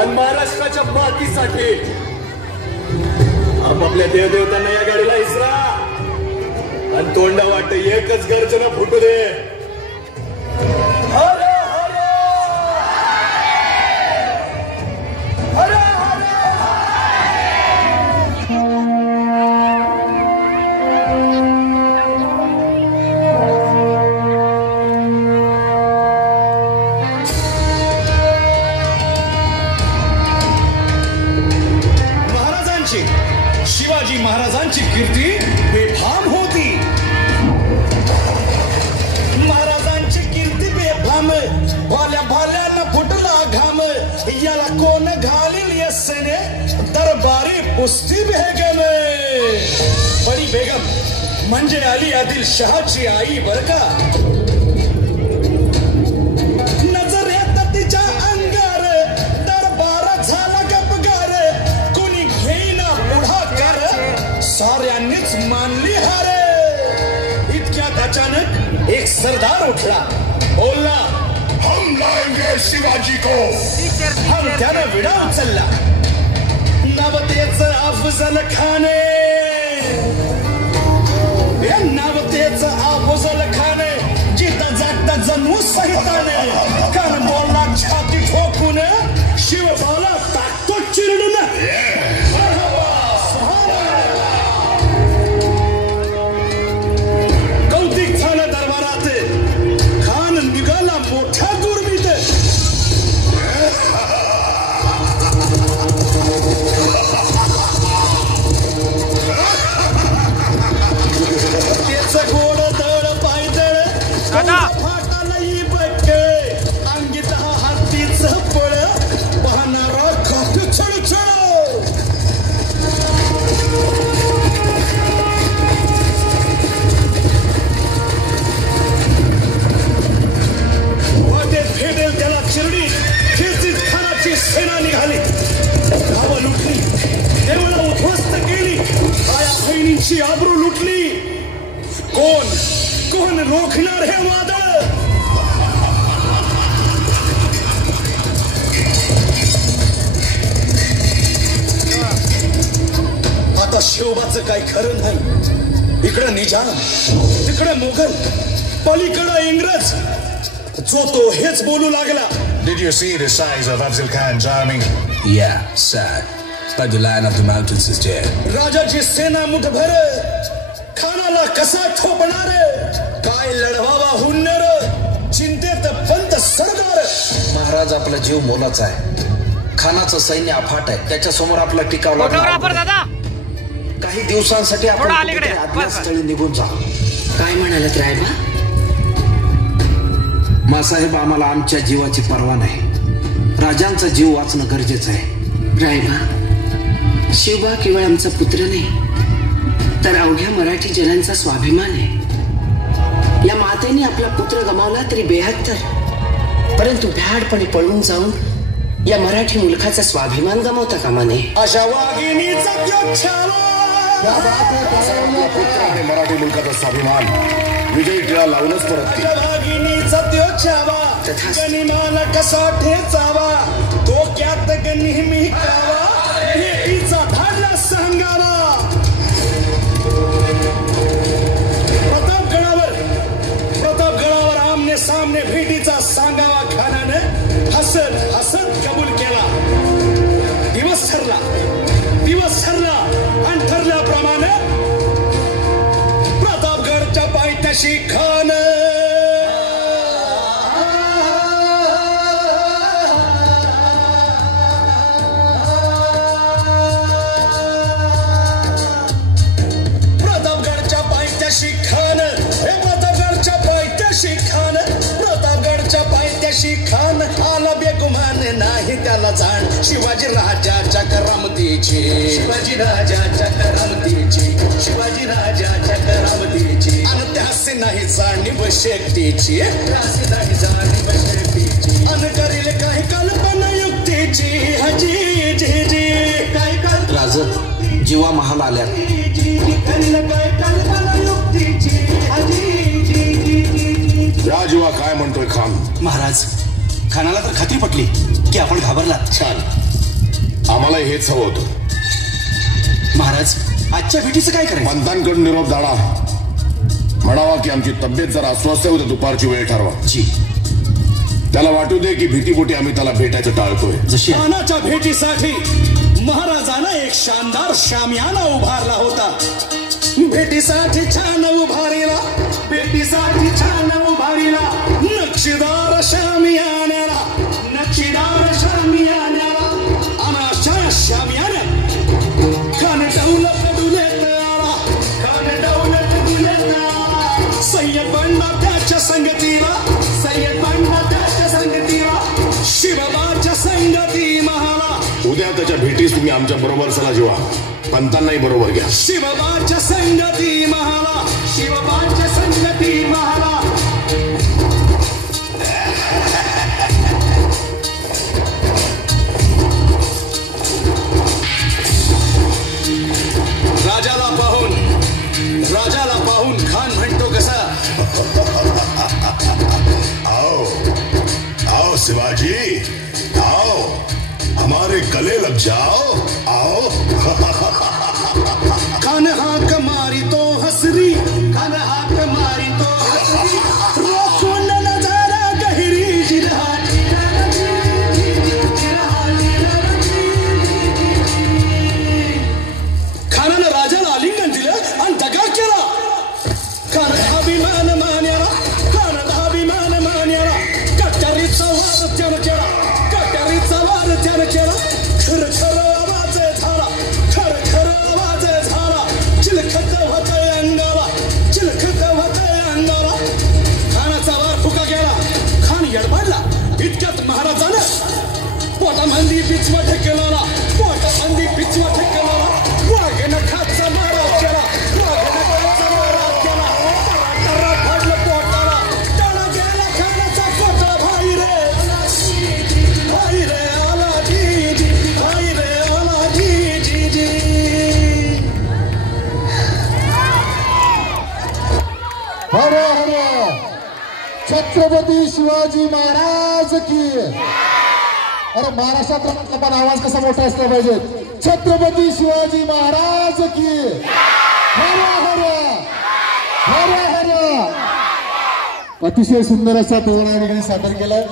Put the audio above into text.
आणि महाराष्ट्राच्या मातीसाठी आपापल्या देवदेवतांना या गाडीला इसरा आणि तोंडा वाट एकच गर्जना फुटू दे. शिवाजी महाराजांची कीर्ती बेफाम होती. महाराजांची कीर्ती बेफाम, भाल्या भाल्यानं फुटला घाम. याला कोण घालील यस्सेने दरबारी पुस्ती बेगम. बडी बेगम म्हणजे अली आदिल शहाची आई बर का. नजरेत तिच्या अंगार दरबार झाला गपगार. कोणी घेईना पुढाकार, साऱ्यांनीच मानली हार. इतक्यात अचानक एक सरदार उठला, बोलला, हम लाएंगे शिवाजी को. हम त्यानं विडा उचलला. नवतेचं अफजल खाने, नवतेचं अफजल खाने जिथं जागता जणू सहिताने. कारण बोलला छाती ठोकून, शिवबाला टाकतो चिरडून. कौतिक झालं दरबारात. खान निघाला मोठ्या दुर्मीत. त्याच गोड दळ पायदळ फाटा नाही बक्के. अंगीत हातीच पळ पाहणारा खात छळछळ. फेडेल त्याला चिरडी. खिळतीत खानाची सेना निघाली. गावं लुटली, देवळं उद्ध्वस्त केली, आया बहिणींची आबरू लुटली. कोण रोखणार हे वादळ. आता शिवबाचं काही खरं नाही. इकडं निजाम, तिकडं मुघल, पलीकडं इंग्रज. जो तो हेच बोलू लागला. Did you see the size of Afzal Khan's army? Yeah, sir. But the lion of the mountains is dead. राजाची सेना मुठभर, खानाला कसा ठोपणार. काय लढवावा हुन्नर, चिंतेत पंत सरदार. महाराज आपला जीव मोलाचा आहे. खानाचं सैन्य अफाट आहे. त्याच्या समोर आपला टिकाव लागला. काही दिवसांसाठी आपण आज्ञास्थळी निघून जा. काय म्हणालात रायबा? मासाहेब, आम्हाला आमच्या जीवाची पर्वा नाही. राजांचा जीव वाचणं गरजेचं आहे. रायबा, शिवबा केवळ आमचा पुत्र नाही, तर अवघ्या मराठी जनांचा स्वाभिमान आहे. या मातेने आपला पुत्र गमावला तरी 72, परंतु भ्याडपणे पळून जाऊन या मराठी मुलखाचा स्वाभिमान गमावता कामा नये. अशा वाघिणीचा त्याग छावा. आपला पुत्र आणि मराठी मुलकाचा स्वाभिमान विजयी टिळा लावूनच परत. वाघिणीचा त्याग छावा, गनिमाला कसा ठेचावा. डोक्यात नेहमी कावा, भेटीचा धाडला सांगावा. प्रतापगडावर आमने सामने भेटीचा सांगावा. खानानं हसत हसत कबूल केला. दिवस ठरला आणि ठरल्याप्रमाणे प्रतापगडच्या पायथ्याशी खान. प्रतापगडच्या पायथ्याशी खान, प्रतापगडच्या पायथ्याशी खान, प्रतापगडच्या पायथ्याशी खान. आला बेगुमान नाही त्याला जाण. शिवाजी राजाच्या करामतीची, शिवाजी राजाच्या करामतीची, शिवाजी राजाच्या करामतीची. आणि त्यासे नाही जाणीव शेकटीची, त्यासे नाही जाणीव शेकटीची. आणि करील काही कल्पना युक्तीची. हजी जी जी काय कल्पना. राजत जीवा महाल आल्या. करील काय कल्पना युक्तीची. हजी जी जी. राजवा काय म्हणतोय खान? महाराज, खानाला तर खात्री पटली की आपण घाबरलात. छान. आम्हाला हेच हवं होतं. महाराज आजच्या भेटीचं काय करायचं? पंतांकडून निरोप जाणा, म्हणावा की आमची तब्येत जरा अस्वस्थ होते, दुपारची वेळ ठरवा. जी. त्याला वाटू दे की भीतीपोटी आम्ही त्याला भेटायचं टाळतोय. जशी खानाच्या भेटीसाठी महाराजांना एक शानदार शामियाना उभारला होता. भेटीसाठी छान उभारीला, भेटीसाठी छान उभारीला नक्षीदार शामियान्याला, नक्षीदार शामियान्याला. अनाशा शामियान्या खान दौलत दुलेत आला, खान दौलत दुलेत आला. सय्यद बंडा त्याच्या संगतीला, सय्यद बंडा त्याच्या संगतीला, शिवबाच्या संगती महाला. उद्या त्याच्या भेटीस तुम्ही आमच्या बरोबर चला, जीवा पंतांनाही बरोबर घ्या. शिवबाच्या संगती महाला, शिवबाच्या संगती महाला. राजाला पाहून खान म्हणतो कसा, आओ आओ शिवाजी, आओ हमारे गले लग जाओ, आओ. खान हाक मारी तो हसरी, खान हाक मारी तो हसरी. रोखून नजारा गहिरी जिरहा. खानानं राजाला आलिंगन दिलं आणि दगा केला. खान अभिमान मान्याला, खान अभिमान मान्याला. कट्यारीचा वार त्यानं केला, कट्यारीचा वार त्यानं केला. खर खर आवाज झाला, खर खर आवाज झाला. चिलखत होतय अंगाला, चिलखत होतय अंगाला. खानाचा वार फुका गेला, खान यडबडला. इतक्यात महाराजानं पोटामंदी पिचवा ठेकेला, पोटामंदी पिचवा ठेकेला. वाघेनं खाचा मारा केला, वाघेनं खाचा मारा केला. तरा फोडलं पोटाला, तडा गेला खानाचा पोटा. भाई रे भाई रे आला जी जी, भाई रे आला जी जी जी. हर हर छत्रपती शिवाजी महाराज की. अरे महाराष्ट्रात म्हटलं पण आवाज कसा मोठा असला पाहिजे. छत्रपती शिवाजी महाराज की. हर हर हर हर. अतिशय सुंदर असा तोरणा सादर केलाय.